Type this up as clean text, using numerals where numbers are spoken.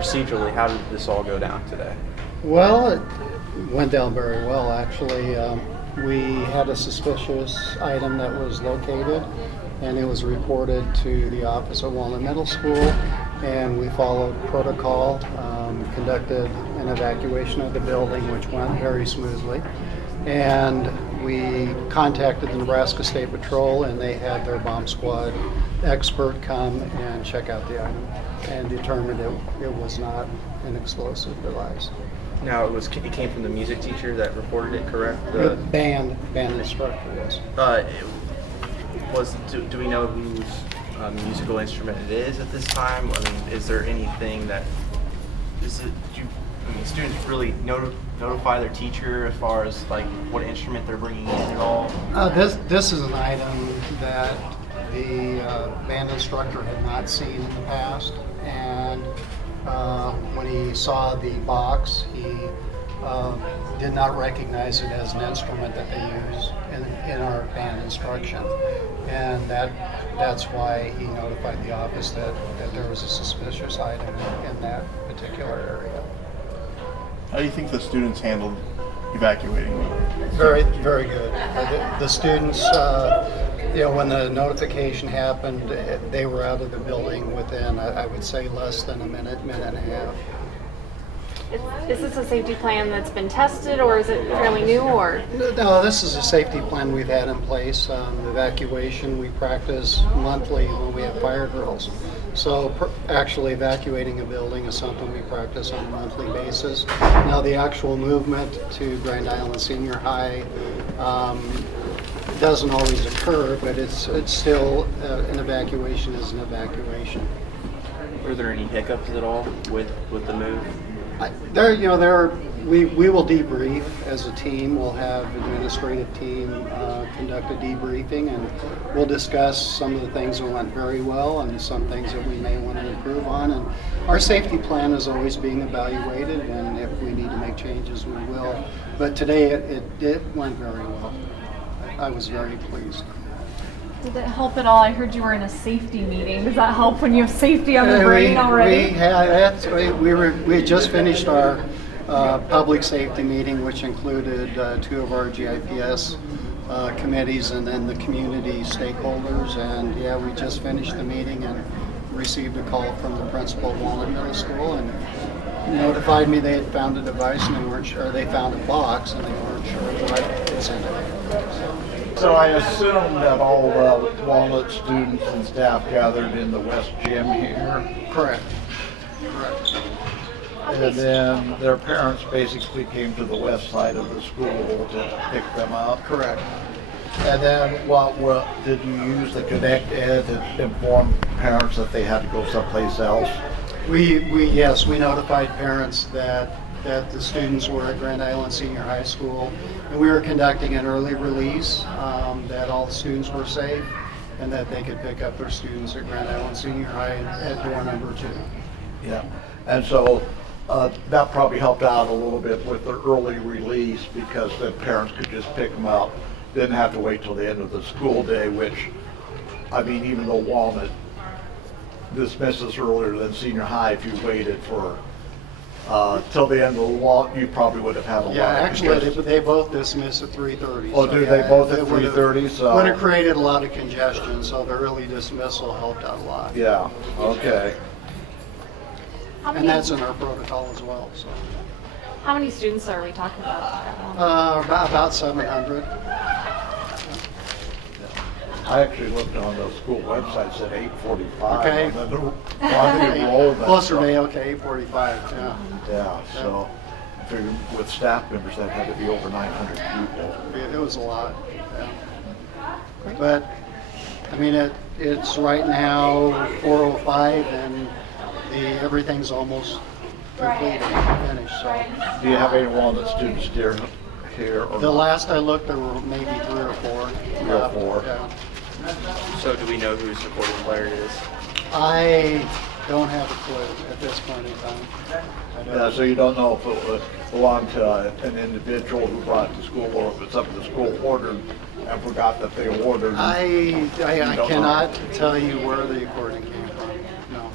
procedurally, how did this all go down today? Well, it went down very well, actually. We had a suspicious item that was located, and it was reported to the office at Walnut Middle School, and we followed protocol, conducted an evacuation of the building, which went very smoothly. And we contacted the Nebraska State Patrol, and they had their bomb squad expert come and check out the item and determined it was not an explosive device. Now, it came from the music teacher that reported it, correct? The band instructor, yes. Do we know whose musical instrument it is at this time? I mean, is there anything that students really notify their teacher as far as like what instrument they're bringing in at all? This is an item that the band instructor had not seen in the past, and when he saw the box, he did not recognize it as an instrument that they use in our band instruction, and that's why he notified the office that there was a suspicious item in that particular area. How do you think the students handled evacuating? Very, very good. The students, when the notification happened, they were out of the building within, I would say, less than a minute and a half. Is this a safety plan that's been tested, or is it fairly new? Or No, this is a safety plan we've had in place. Evacuation, we practice monthly when we have fire drills. So actually evacuating a building is something we practice on a monthly basis. Now the actual movement to Grand Island Senior High doesn't always occur, but it's still an evacuation is an evacuation. Were there any hiccups at all with the move? We will debrief as a team. We'll have administrative team conduct a debriefing, and we'll discuss some of the things that went very well and some things that we may want to improve on. And our safety plan is always being evaluated, and if we need to make changes, we will. But today it went very well. I was very pleased. did it help at all? I heard you were in a safety meeting. Does that help when you have safety on the brain already? We had just finished our public safety meeting, which included two of our GIPS committees and then the community stakeholders. And yeah, we just finished the meeting and received a call from the principal of Walnut Middle School and notified me they had found a device and they weren't sure. They found a box and they weren't sure what it's in it. So I assume that all the Walnut students and staff gathered in the West Gym here? Correct. And then their parents basically came to the west side of the school to pick them up? Correct. And then what did you use the Connect Ed to inform parents that they had to go someplace else? We notified parents that the students were at Grand Island Senior High School, and we were conducting an early release, that all the students were safe and that they could pick up their students at Grand Island Senior High at door number 2. Yeah, and so that probably helped out a little bit with the early release because the parents could just pick them up, didn't have to wait till the end of the school day, which, I mean, even though Walnut dismisses earlier than senior high, if you waited for till the end of the law, you probably would have had a lot. Yeah, actually, they both dismiss at 3:30. Oh, do they both at 3:30? So would have created a lot of congestion, so the early dismissal helped out a lot. Yeah, okay. And that's in our protocol as well. So How many students are we talking about? about 700. I actually looked on the school website, said 845. Okay. And then the enrollment. Closer to 845. Yeah. Yeah, so I figured with staff members, that had to be over 900 people. It was a lot. Yeah. But I mean, it's right now 4:05, and everything's almost complete and finished. So Do you have any Walnut students here or the not? last I looked, there were maybe 3 or 4. 3 or 4. Yeah. So do we know whose supporting player it is? I don't have a clue at this point in time. I don't. Yeah, so you don't know if it belonged to an individual who brought it to school or if it's something the school ordered and forgot that they ordered. I don't cannot tell you where the recording came from. No.